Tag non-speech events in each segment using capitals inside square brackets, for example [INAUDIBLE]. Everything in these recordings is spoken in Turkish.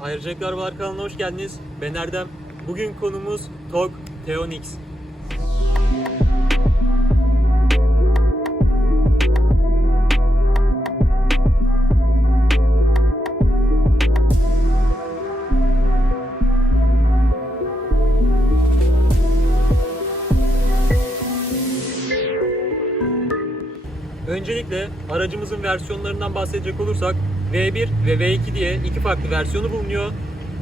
Ayrıcalıklar Var kanalına hoş geldiniz. Ben Erdem. Bugün konumuz TOG Teonix. Öncelikle aracımızın versiyonlarından bahsedecek olursak V1 ve V2 diye iki farklı versiyonu bulunuyor.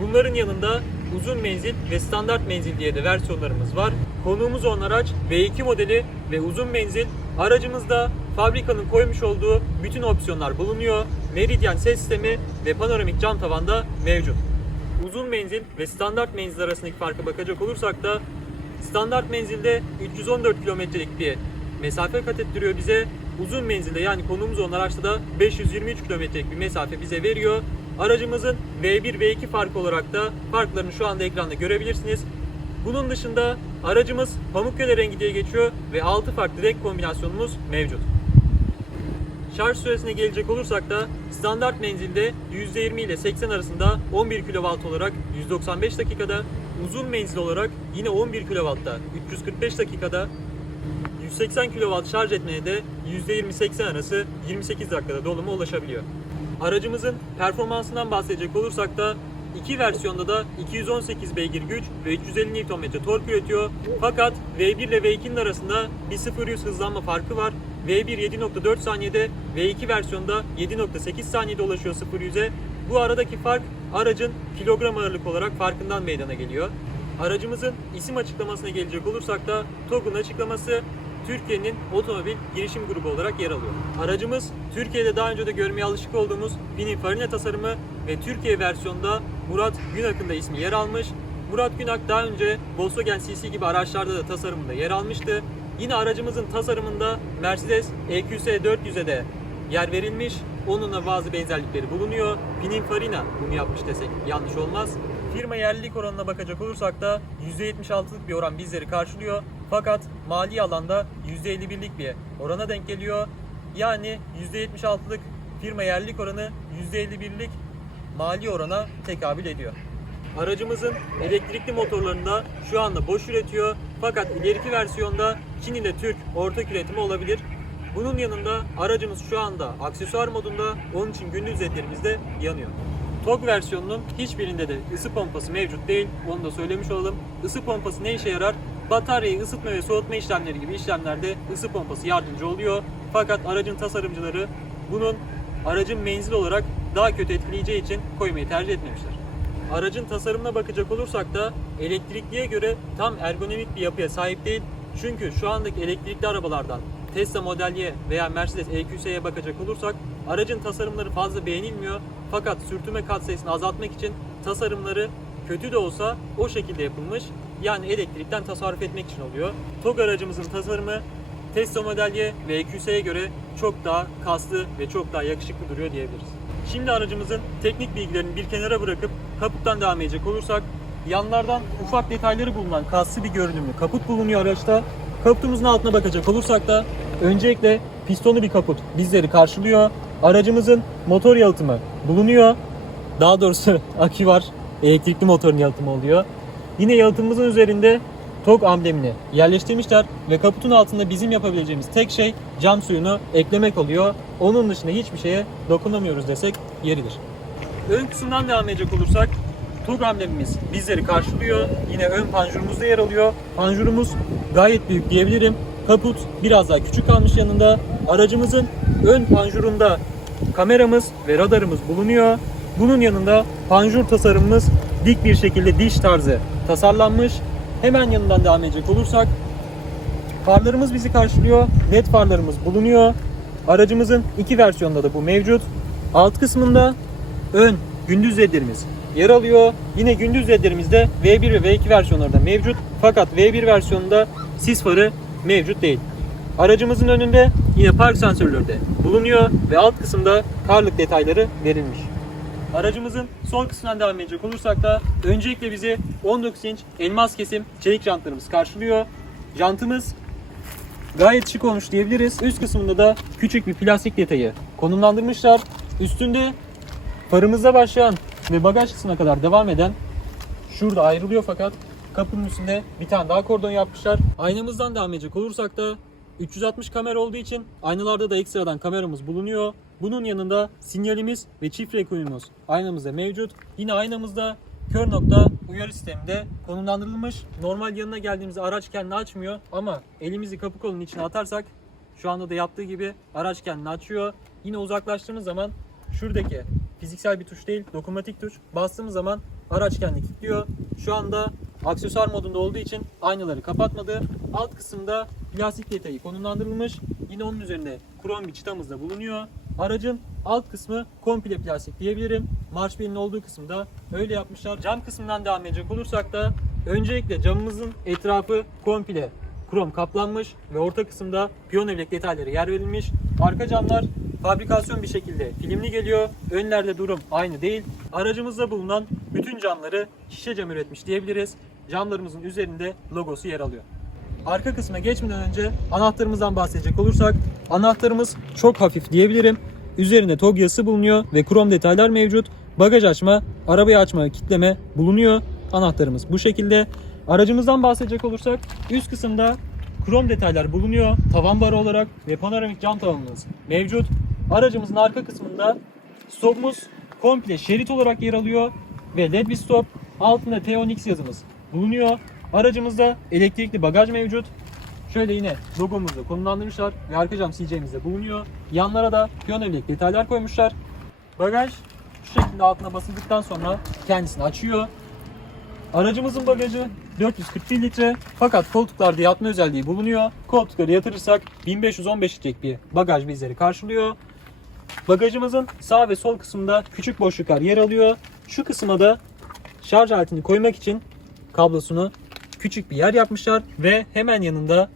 Bunların yanında uzun menzil ve standart menzil diye de versiyonlarımız var. Konuğumuz olan araç V2 modeli ve uzun menzil. Aracımızda fabrikanın koymuş olduğu bütün opsiyonlar bulunuyor. Meridian ses sistemi ve panoramik cam tavanda mevcut. Uzun menzil ve standart menzil arasındaki farka bakacak olursak da standart menzilde 314 kilometrelik bir mesafe kat ettiriyor bize. Uzun menzilde yani konumuz olan araçta da 523 kilometrelik bir mesafe bize veriyor. Aracımızın V1 ve 2 farkı olarak da farklarını şu anda ekranda görebilirsiniz. Bunun dışında aracımız Pamukkale rengi diye geçiyor ve 6 farklı renk kombinasyonumuz mevcut. Şarj süresine gelecek olursak da standart menzilde %20 ile 80 arasında 11 kW olarak 195 dakikada, uzun menzil olarak yine 11 kW'da 345 dakikada, 180 kW şarj etmeye de %20-80 arası 28 dakikada doluma ulaşabiliyor. Aracımızın performansından bahsedecek olursak da iki versiyonda da 218 beygir güç ve 350 Nm tork üretiyor. Fakat V1 ile V2'nin arasında bir 0-100 hızlanma farkı var. V1 7.4 saniyede, V2 versiyonda 7.8 saniyede ulaşıyor 0-100'e. Bu aradaki fark aracın kilogram ağırlık olarak farkından meydana geliyor. Aracımızın isim açıklamasına gelecek olursak da TOG'un açıklaması Türkiye'nin otomobil girişim grubu olarak yer alıyor. Aracımız Türkiye'de daha önce de görmeye alışık olduğumuz Pininfarina tasarımı ve Türkiye versiyonda Murat Günak'ın da ismi yer almış. Murat Günak daha önce Volkswagen CC gibi araçlarda da tasarımında yer almıştı. Yine aracımızın tasarımında Mercedes EQS 400'e de yer verilmiş. Onunla bazı benzerlikleri bulunuyor. Pininfarina bunu yapmış desek yanlış olmaz. Firma yerlilik oranına bakacak olursak da %76'lık bir oran bizleri karşılıyor. Fakat mali alanda %51'lik bir orana denk geliyor. Yani %76'lık firma yerlilik oranı %51'lik mali orana tekabül ediyor. Aracımızın elektrikli motorlarında şu anda boş üretiyor. Fakat ileriki versiyonda Çin ile Türk ortak üretimi olabilir. Bunun yanında aracımız şu anda aksesuar modunda onun için gündüz ledlerimiz de yanıyor. TOG versiyonunun hiçbirinde de ısı pompası mevcut değil. Onu da söylemiş olalım. Isı pompası ne işe yarar? Bataryayı ısıtma ve soğutma işlemleri gibi işlemlerde ısı pompası yardımcı oluyor. Fakat aracın tasarımcıları bunun aracın menzil olarak daha kötü etkileyeceği için koymayı tercih etmemişler. Aracın tasarımına bakacak olursak da elektrikliye göre tam ergonomik bir yapıya sahip değil. Çünkü şu andaki elektrikli arabalardan Tesla Model Y veya Mercedes EQS'ye bakacak olursak aracın tasarımları fazla beğenilmiyor. Fakat sürtünme katsayısını azaltmak için tasarımları kötü de olsa o şekilde yapılmış. Yani elektrikten tasarruf etmek için oluyor. TOG aracımızın tasarımı Tesla Model Y ve EQS'ye göre çok daha kaslı ve çok daha yakışıklı duruyor diyebiliriz. Şimdi aracımızın teknik bilgilerini bir kenara bırakıp kaputtan devam edecek olursak yanlardan ufak detayları bulunan kaslı bir görünümlü kaput bulunuyor araçta. Kaputumuzun altına bakacak olursak da öncelikle pistonlu bir kaput bizleri karşılıyor. Aracımızın motor yalıtımı bulunuyor. Daha doğrusu [LAUGHS] akü var. Elektrikli motorun yalıtımı oluyor. Yine yalıtımımızın üzerinde TOG amblemini yerleştirmişler ve kaputun altında bizim yapabileceğimiz tek şey cam suyunu eklemek oluyor. Onun dışında hiçbir şeye dokunamıyoruz desek yeridir. Ön kısımdan devam edecek olursak TOG amblemimiz bizleri karşılıyor. Yine ön panjurumuzda yer alıyor. Panjurumuz gayet büyük diyebilirim. Kaput biraz daha küçük kalmış yanında. Aracımızın ön panjurunda kameramız ve radarımız bulunuyor. Bunun yanında panjur tasarımımız dik bir şekilde diş tarzı tasarlanmış. Hemen yanından devam edecek olursak farlarımız bizi karşılıyor. LED farlarımız bulunuyor. Aracımızın iki versiyonunda da bu mevcut. Alt kısmında ön gündüz ledlerimiz yer alıyor. Yine gündüz ledlerimizde V1 ve V2 versiyonlarında mevcut. Fakat V1 versiyonunda sis farı mevcut değil. Aracımızın önünde yine park sensörleri de bulunuyor ve alt kısımda karlık detayları verilmiş. Aracımızın sol kısmından devam edecek olursak da öncelikle bizi 19 inç elmas kesim çelik jantlarımız karşılıyor. Jantımız gayet şık olmuş diyebiliriz. Üst kısmında da küçük bir plastik detayı konumlandırmışlar. Üstünde farımızda başlayan ve bagaj kısmına kadar devam eden şurada ayrılıyor fakat kapının üstünde bir tane daha kordon yapmışlar. Aynamızdan devam edecek olursak da 360 kamera olduğu için aynalarda da ekstradan kameramız bulunuyor. Bunun yanında sinyalimiz ve çift renk uyumumuz aynamızda mevcut. Yine aynamızda kör nokta uyarı sistemi de konumlandırılmış. Normal yanına geldiğimizde araç kendini açmıyor ama elimizi kapı kolunun içine atarsak şu anda da yaptığı gibi araç kendini açıyor. Yine uzaklaştığımız zaman şuradaki fiziksel bir tuş değil dokunmatik tuş bastığımız zaman araç kendini kilitliyor. Şu anda aksesuar modunda olduğu için aynaları kapatmadı. Alt kısımda plastik detayı konumlandırılmış. Yine onun üzerinde krom bir çıtamız da bulunuyor. Aracın alt kısmı komple plastik diyebilirim. Marş belinin olduğu kısımda öyle yapmışlar. Cam kısmından devam edecek olursak da öncelikle camımızın etrafı komple krom kaplanmış ve orta kısımda piyano bilek detayları yer verilmiş. Arka camlar fabrikasyon bir şekilde filmli geliyor. Önlerde durum aynı değil. Aracımızda bulunan bütün camları şişe cam üretmiş diyebiliriz. Camlarımızın üzerinde logosu yer alıyor. Arka kısma geçmeden önce anahtarımızdan bahsedecek olursak anahtarımız çok hafif diyebilirim. Üzerinde TOG yazısı bulunuyor ve krom detaylar mevcut. Bagaj açma, arabayı açma, kitleme bulunuyor. Anahtarımız bu şekilde. Aracımızdan bahsedecek olursak üst kısımda krom detaylar bulunuyor. Tavan barı olarak ve panoramik cam tavanımız mevcut. Aracımızın arka kısmında stopumuz komple şerit olarak yer alıyor ve led bir stop altında T10X yazımız bulunuyor. Aracımızda elektrikli bagaj mevcut. Şöyle yine logomuzu konumlandırmışlar ve arka cam sileceğimiz de bulunuyor. Yanlara da piyano bilek detaylar koymuşlar. Bagaj şu şekilde altına basıldıktan sonra kendisini açıyor. Aracımızın bagajı 441 litre fakat koltuklarda yatma özelliği bulunuyor. Koltukları yatırırsak 1515 litrelik bir bagaj bizleri karşılıyor. Bagajımızın sağ ve sol kısmında küçük boşluklar yer alıyor. Şu kısma da şarj aletini koymak için kablosunu küçük bir yer yapmışlar ve hemen yanında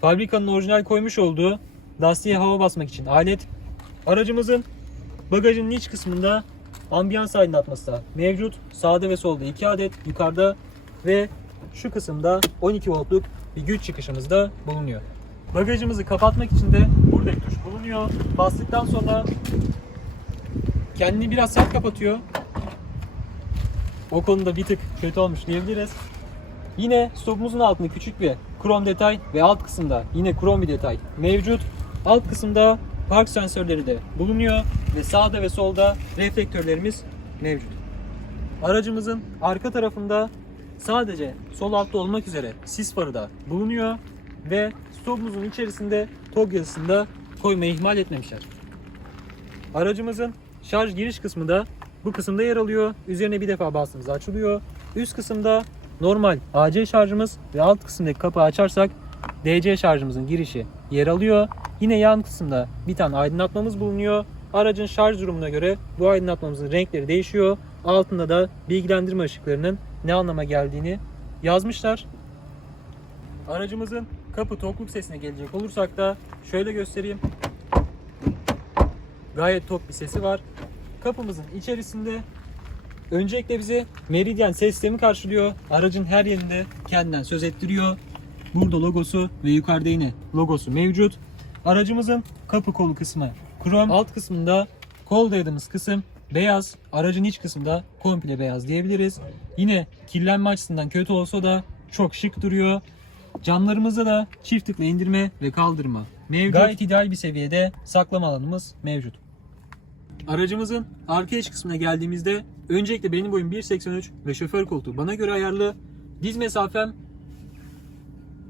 fabrikanın orijinal koymuş olduğu lastiğe hava basmak için alet. Aracımızın bagajın iç kısmında ambiyans aydınlatması da mevcut. Sağda ve solda 2 adet yukarıda ve şu kısımda 12 voltluk bir güç çıkışımız da bulunuyor. Bagajımızı kapatmak için de burada bir tuş bulunuyor. Bastıktan sonra kendini biraz sert kapatıyor. O konuda bir tık kötü olmuş diyebiliriz. Yine stopumuzun altında küçük bir krom detay ve alt kısımda yine krom bir detay mevcut. Alt kısımda park sensörleri de bulunuyor ve sağda ve solda reflektörlerimiz mevcut. Aracımızın arka tarafında sadece sol altta olmak üzere sis farı da bulunuyor ve stopumuzun içerisinde TOG yazısını da koymayı ihmal etmemişler. Aracımızın şarj giriş kısmı da bu kısımda yer alıyor. Üzerine bir defa bastığımızda açılıyor. Üst kısımda normal AC şarjımız ve alt kısımdaki kapağı açarsak DC şarjımızın girişi yer alıyor. Yine yan kısımda bir tane aydınlatmamız bulunuyor. Aracın şarj durumuna göre bu aydınlatmamızın renkleri değişiyor. Altında da bilgilendirme ışıklarının ne anlama geldiğini yazmışlar. Aracımızın kapı tokluk sesine gelecek olursak da şöyle göstereyim. Gayet tok bir sesi var. Kapımızın içerisinde öncelikle bizi Meridian sistemi karşılıyor. Aracın her yerinde kendinden söz ettiriyor. Burada logosu ve yukarıda yine logosu mevcut. Aracımızın kapı kolu kısmı krom. Alt kısmında kol dayadığımız kısım beyaz. Aracın iç kısmında komple beyaz diyebiliriz. Yine kirlenme açısından kötü olsa da çok şık duruyor. Camlarımızda da çift tıkla indirme ve kaldırma mevcut. Gayet ideal bir seviyede saklama alanımız mevcut. Aracımızın arka iç kısmına geldiğimizde öncelikle benim boyum 1.83 ve şoför koltuğu bana göre ayarlı. Diz mesafem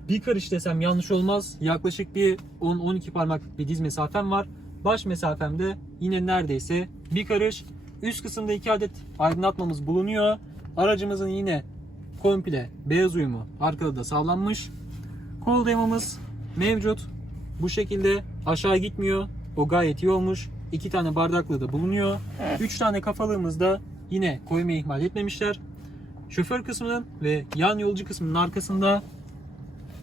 bir karış desem yanlış olmaz. Yaklaşık bir 10-12 parmaklık bir diz mesafem var. Baş mesafemde yine neredeyse bir karış. Üst kısımda iki adet aydınlatmamız bulunuyor. Aracımızın yine komple beyaz uyumu arkada da sağlanmış. Kol dayamamız mevcut. Bu şekilde aşağı gitmiyor. O gayet iyi olmuş. İki tane bardaklığı da bulunuyor. Üç tane kafalığımız da yine koymayı ihmal etmemişler. Şoför kısmının ve yan yolcu kısmının arkasında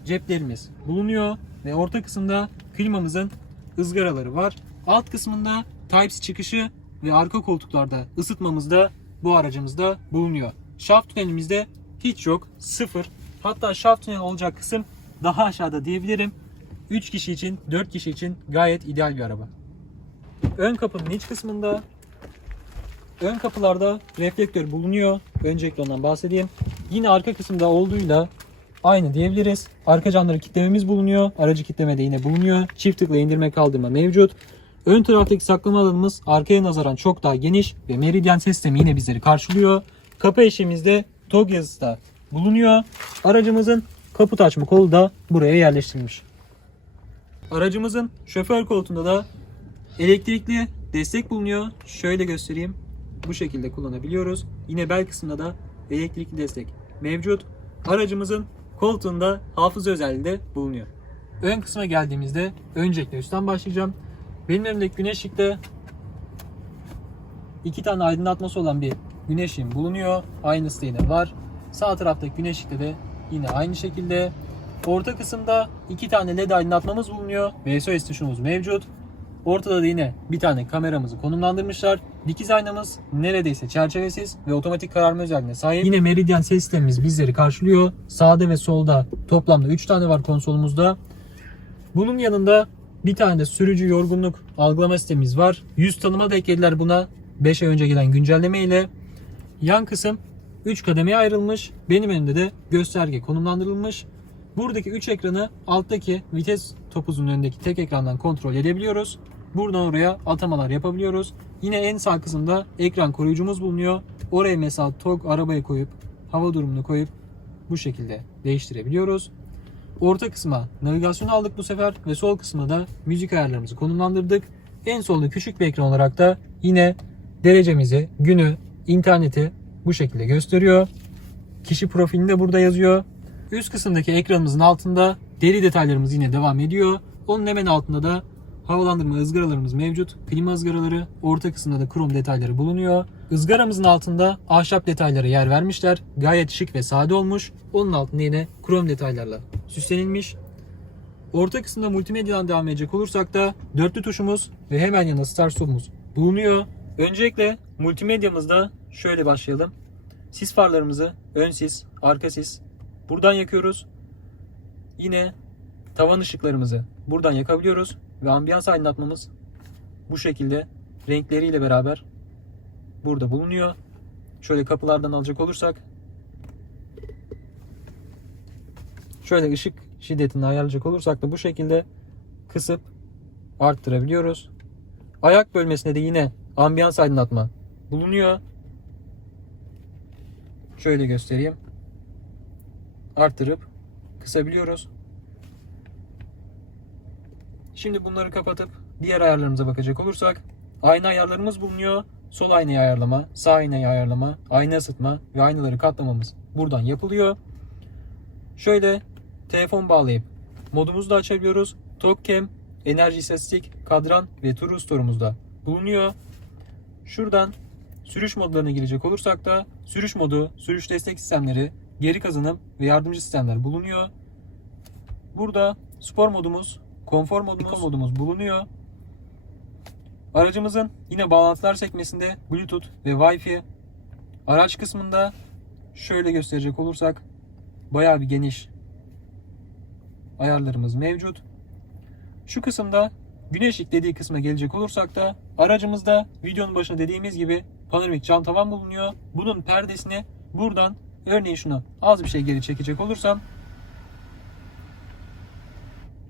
ceplerimiz bulunuyor ve orta kısımda klimamızın ızgaraları var. Alt kısmında Type-C çıkışı ve arka koltuklarda ısıtmamız da bu aracımızda bulunuyor. Şaft tünelimizde hiç yok. Sıfır. Hatta şaft tüneli olacak kısım daha aşağıda diyebilirim. 3 kişi için, 4 kişi için gayet ideal bir araba. Ön kapının iç kısmında ön kapılarda reflektör bulunuyor. Öncelikle ondan bahsedeyim. Yine arka kısımda olduğuyla aynı diyebiliriz. Arka camları kitlememiz bulunuyor. Aracı kitleme de yine bulunuyor. Çift tıkla indirme kaldırma mevcut. Ön taraftaki saklama alanımız arkaya nazaran çok daha geniş ve Meridian sistemi yine bizleri karşılıyor. Kapı eşiğimizde TOG yazısı da bulunuyor. Aracımızın kaput açma kolu da buraya yerleştirilmiş. Aracımızın şoför koltuğunda da elektrikli destek bulunuyor. Şöyle göstereyim. Bu şekilde kullanabiliyoruz. Yine bel kısmında da elektrikli destek mevcut. Aracımızın koltuğunda hafıza özelliği de bulunuyor. Ön kısma geldiğimizde öncelikle üstten başlayacağım. Benim elimdeki güneş ışıkta iki tane aydınlatması olan bir güneş ışığım bulunuyor. Aynısı da yine var. Sağ taraftaki güneş ışıkta da yine aynı şekilde. Orta kısımda iki tane led aydınlatmamız bulunuyor. ve SOS tuşumuz mevcut. Ortada da yine bir tane kameramızı konumlandırmışlar. Dikiz aynamız neredeyse çerçevesiz ve otomatik kararma özelliğine sahip. Yine Meridian ses sistemimiz bizleri karşılıyor. Sağda ve solda toplamda 3 tane var konsolumuzda. Bunun yanında bir tane de sürücü yorgunluk algılama sistemimiz var. Yüz tanıma da eklediler buna 5 ay önce gelen güncelleme ile. Yan kısım 3 kademeye ayrılmış. Benim önümde de gösterge konumlandırılmış. Buradaki 3 ekranı alttaki vites topuzunun önündeki tek ekrandan kontrol edebiliyoruz. Buradan oraya atamalar yapabiliyoruz. Yine en sağ kısımda ekran koruyucumuz bulunuyor. Oraya mesela TOG arabaya koyup hava durumunu koyup bu şekilde değiştirebiliyoruz. Orta kısma navigasyonu aldık bu sefer ve sol kısma da müzik ayarlarımızı konumlandırdık. En solda küçük bir ekran olarak da yine derecemizi, günü, interneti bu şekilde gösteriyor. Kişi profilini de burada yazıyor. Üst kısımdaki ekranımızın altında deri detaylarımız yine devam ediyor. Onun hemen altında da havalandırma ızgaralarımız mevcut. Klima ızgaraları, orta kısımda da krom detayları bulunuyor. Izgaramızın altında ahşap detaylara yer vermişler. Gayet şık ve sade olmuş. Onun altında yine krom detaylarla süslenilmiş. Orta kısımda multimedyadan devam edecek olursak da dörtlü tuşumuz ve hemen yanında start stop'umuz bulunuyor. Öncelikle multimedyamızda şöyle başlayalım. Sis farlarımızı ön sis, arka sis buradan yakıyoruz. Yine tavan ışıklarımızı buradan yakabiliyoruz ve ambiyans aydınlatmamız bu şekilde renkleriyle beraber burada bulunuyor. Şöyle kapılardan alacak olursak şöyle ışık şiddetini ayarlayacak olursak da bu şekilde kısıp arttırabiliyoruz. Ayak bölmesinde de yine ambiyans aydınlatma bulunuyor. Şöyle göstereyim. Arttırıp kısabiliyoruz. Şimdi bunları kapatıp diğer ayarlarımıza bakacak olursak ayna ayarlarımız bulunuyor. Sol aynayı ayarlama, sağ aynayı ayarlama, ayna ısıtma ve aynaları katlamamız buradan yapılıyor. Şöyle telefon bağlayıp modumuzu da açabiliyoruz. TalkCam, enerji istatistik, kadran ve tur store'umuzda bulunuyor. Şuradan sürüş modlarına girecek olursak da sürüş modu, sürüş destek sistemleri, geri kazanım ve yardımcı sistemler bulunuyor. Burada spor modumuz, konfor modumuz, eco modumuz bulunuyor. Aracımızın yine bağlantılar sekmesinde Bluetooth ve Wi-Fi. Araç kısmında şöyle gösterecek olursak bayağı bir geniş ayarlarımız mevcut. Şu kısımda güneş dediği kısma gelecek olursak da aracımızda videonun başında dediğimiz gibi panoramik cam tavan bulunuyor. Bunun perdesini buradan örneğin şunu az bir şey geri çekecek olursam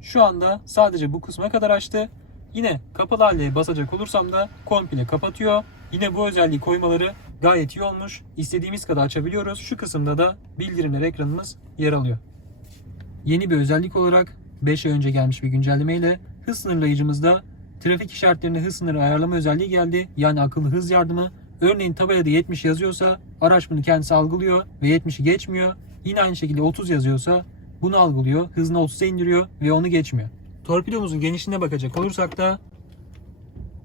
şu anda sadece bu kısma kadar açtı. Yine kapalı haline basacak olursam da komple kapatıyor. Yine bu özelliği koymaları gayet iyi olmuş. İstediğimiz kadar açabiliyoruz. Şu kısımda da bildirimler ekranımız yer alıyor. Yeni bir özellik olarak 5 ay önce gelmiş bir güncellemeyle hız sınırlayıcımızda trafik işaretlerinde hız sınırı ayarlama özelliği geldi. Yani akıllı hız yardımı. Örneğin tabelada 70 yazıyorsa araç bunu kendisi algılıyor ve 70'i geçmiyor. Yine aynı şekilde 30 yazıyorsa bunu algılıyor, hızını 30'a indiriyor ve onu geçmiyor. Torpidomuzun genişliğine bakacak olursak da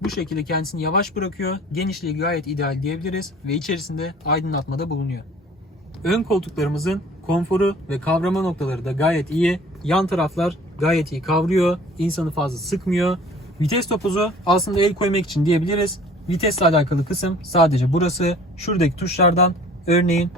bu şekilde kendisini yavaş bırakıyor. Genişliği gayet ideal diyebiliriz ve içerisinde aydınlatmada bulunuyor. Ön koltuklarımızın konforu ve kavrama noktaları da gayet iyi. Yan taraflar gayet iyi kavruyor. insanı fazla sıkmıyor. Vites topuzu aslında el koymak için diyebiliriz. Vitesle alakalı kısım sadece burası. Şuradaki tuşlardan örneğin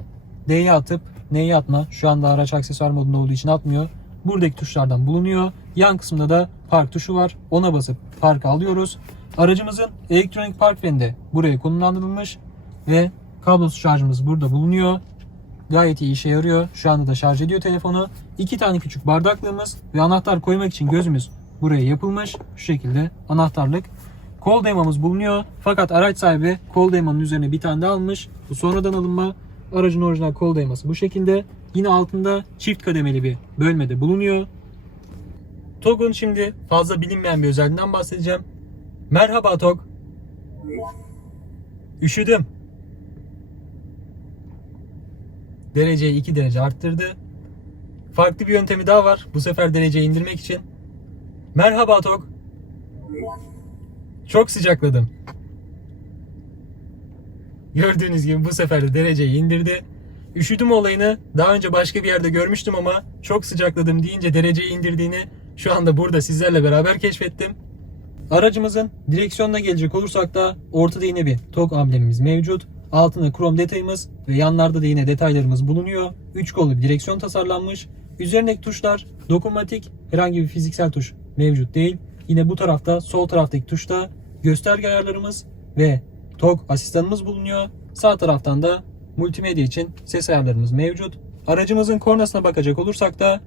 D'ye atıp N'ye atma. Şu anda araç aksesuar modunda olduğu için atmıyor. Buradaki tuşlardan bulunuyor. Yan kısımda da park tuşu var. Ona basıp park alıyoruz. Aracımızın elektronik park freni de buraya konumlandırılmış. ve kablosuz şarjımız burada bulunuyor. Gayet iyi işe yarıyor. Şu anda da şarj ediyor telefonu. İki tane küçük bardaklığımız ve anahtar koymak için gözümüz buraya yapılmış. Şu şekilde anahtarlık. Kol daymamız bulunuyor. Fakat araç sahibi kol daymanın üzerine bir tane daha almış. Bu sonradan alınma. Aracın orijinal kol dayması bu şekilde. Yine altında çift kademeli bir bölmede bulunuyor. TOG'un şimdi fazla bilinmeyen bir özelliğinden bahsedeceğim. Merhaba TOG. Üşüdüm. Dereceyi 2 derece arttırdı. Farklı bir yöntemi daha var. Bu sefer dereceyi indirmek için. Merhaba TOG. Çok sıcakladım. Gördüğünüz gibi bu sefer de dereceyi indirdi. Üşüdüm olayını daha önce başka bir yerde görmüştüm ama çok sıcakladım deyince dereceyi indirdiğini şu anda burada sizlerle beraber keşfettim. Aracımızın direksiyonuna gelecek olursak da ortada yine bir TOG amblemimiz mevcut. Altında krom detayımız ve yanlarda da yine detaylarımız bulunuyor. 3 kollu bir direksiyon tasarlanmış. Üzerindeki tuşlar dokunmatik, herhangi bir fiziksel tuş mevcut değil. Yine bu tarafta sol taraftaki tuşta gösterge ayarlarımız ve TOG asistanımız bulunuyor. Sağ taraftan da multimedya için ses ayarlarımız mevcut. Aracımızın kornasına bakacak olursak da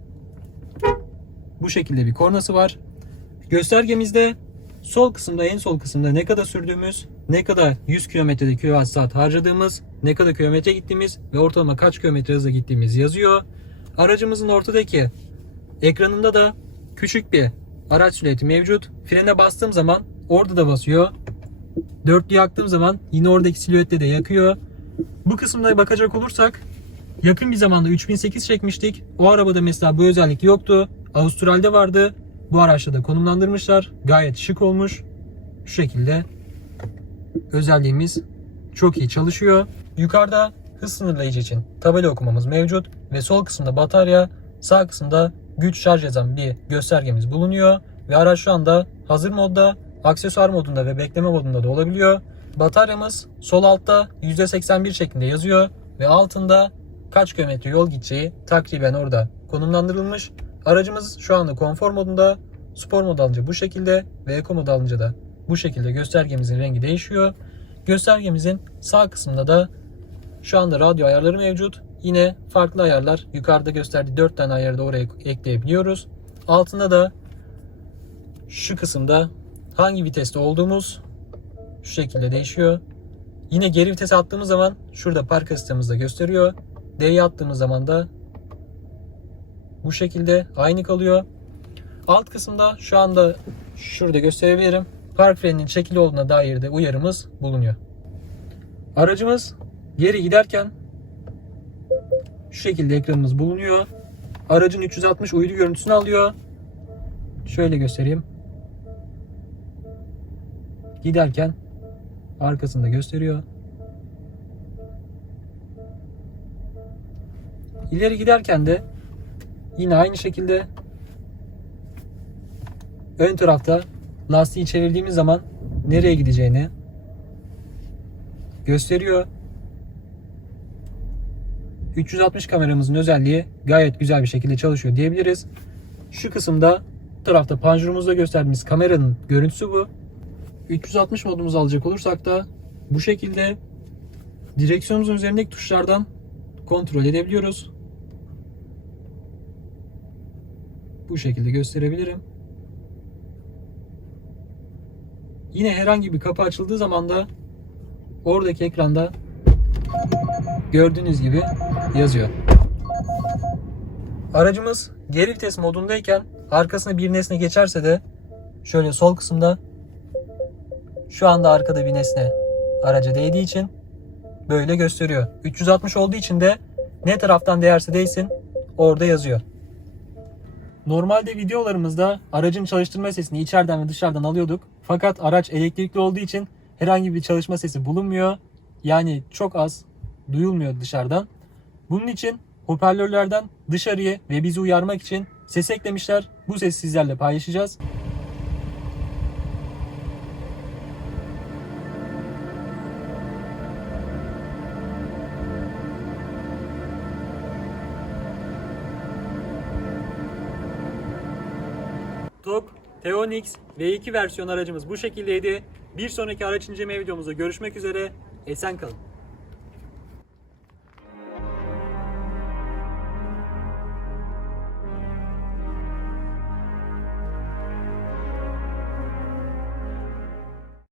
bu şekilde bir kornası var. Göstergemizde sol kısımda en sol kısımda ne kadar sürdüğümüz, ne kadar 100 kilometrede kWh harcadığımız, ne kadar kilometre gittiğimiz ve ortalama kaç kilometre hızla gittiğimiz yazıyor. Aracımızın ortadaki ekranında da küçük bir araç silüeti mevcut. Frene bastığım zaman orada da basıyor. Dörtlü yaktığım zaman yine oradaki silüette de yakıyor. Bu kısımda bakacak olursak yakın bir zamanda 3008 çekmiştik. O arabada mesela bu özellik yoktu. Avustralya'da vardı. Bu araçta da konumlandırmışlar. Gayet şık olmuş. Şu şekilde özelliğimiz çok iyi çalışıyor. Yukarıda hız sınırlayıcı için tabela okumamız mevcut ve sol kısımda batarya, sağ kısımda güç şarj yazan bir göstergemiz bulunuyor ve araç şu anda hazır modda, aksesuar modunda ve bekleme modunda da olabiliyor. Bataryamız sol altta %81 şeklinde yazıyor ve altında kaç kilometre yol gideceği takriben orada konumlandırılmış. Aracımız şu anda konfor modunda, spor mod alınca bu şekilde ve eco mod alınca da bu şekilde göstergemizin rengi değişiyor. Göstergemizin sağ kısmında da şu anda radyo ayarları mevcut. Yine farklı ayarlar. Yukarıda gösterdiği 4 tane ayarı da oraya ekleyebiliyoruz. Altında da şu kısımda hangi viteste olduğumuz şu şekilde değişiyor. Yine geri vitese attığımız zaman şurada park asistanımızda gösteriyor. D'ye attığımız zaman da bu şekilde aynı kalıyor. Alt kısımda şu anda şurada gösterebilirim. Park freninin çekili olduğuna dair de uyarımız bulunuyor. Aracımız geri giderken şu şekilde ekranımız bulunuyor. Aracın 360 uydu görüntüsünü alıyor. Şöyle göstereyim. Giderken arkasında gösteriyor. İleri giderken de yine aynı şekilde ön tarafta lastiği çevirdiğimiz zaman nereye gideceğini gösteriyor. 360 kameramızın özelliği gayet güzel bir şekilde çalışıyor diyebiliriz. Şu kısımda tarafta panjurumuzda gösterdiğimiz kameranın görüntüsü bu. 360 modumuzu alacak olursak da bu şekilde direksiyonumuzun üzerindeki tuşlardan kontrol edebiliyoruz. Bu şekilde gösterebilirim. Yine herhangi bir kapı açıldığı zaman da oradaki ekranda gördüğünüz gibi yazıyor. Aracımız geri vites modundayken arkasına bir nesne geçerse de şöyle sol kısımda şu anda arkada bir nesne araca değdiği için böyle gösteriyor. 360 olduğu için de ne taraftan değerse değsin orada yazıyor. Normalde videolarımızda aracın çalıştırma sesini içeriden ve dışarıdan alıyorduk. Fakat araç elektrikli olduğu için herhangi bir çalışma sesi bulunmuyor. Yani çok az duyulmuyor dışarıdan. Bunun için hoparlörlerden dışarıya ve bizi uyarmak için ses eklemişler. Bu sesi sizlerle paylaşacağız. Teonix V2 versiyon aracımız bu şekildeydi. Bir sonraki araç inceleme videomuzda görüşmek üzere. Esen kalın.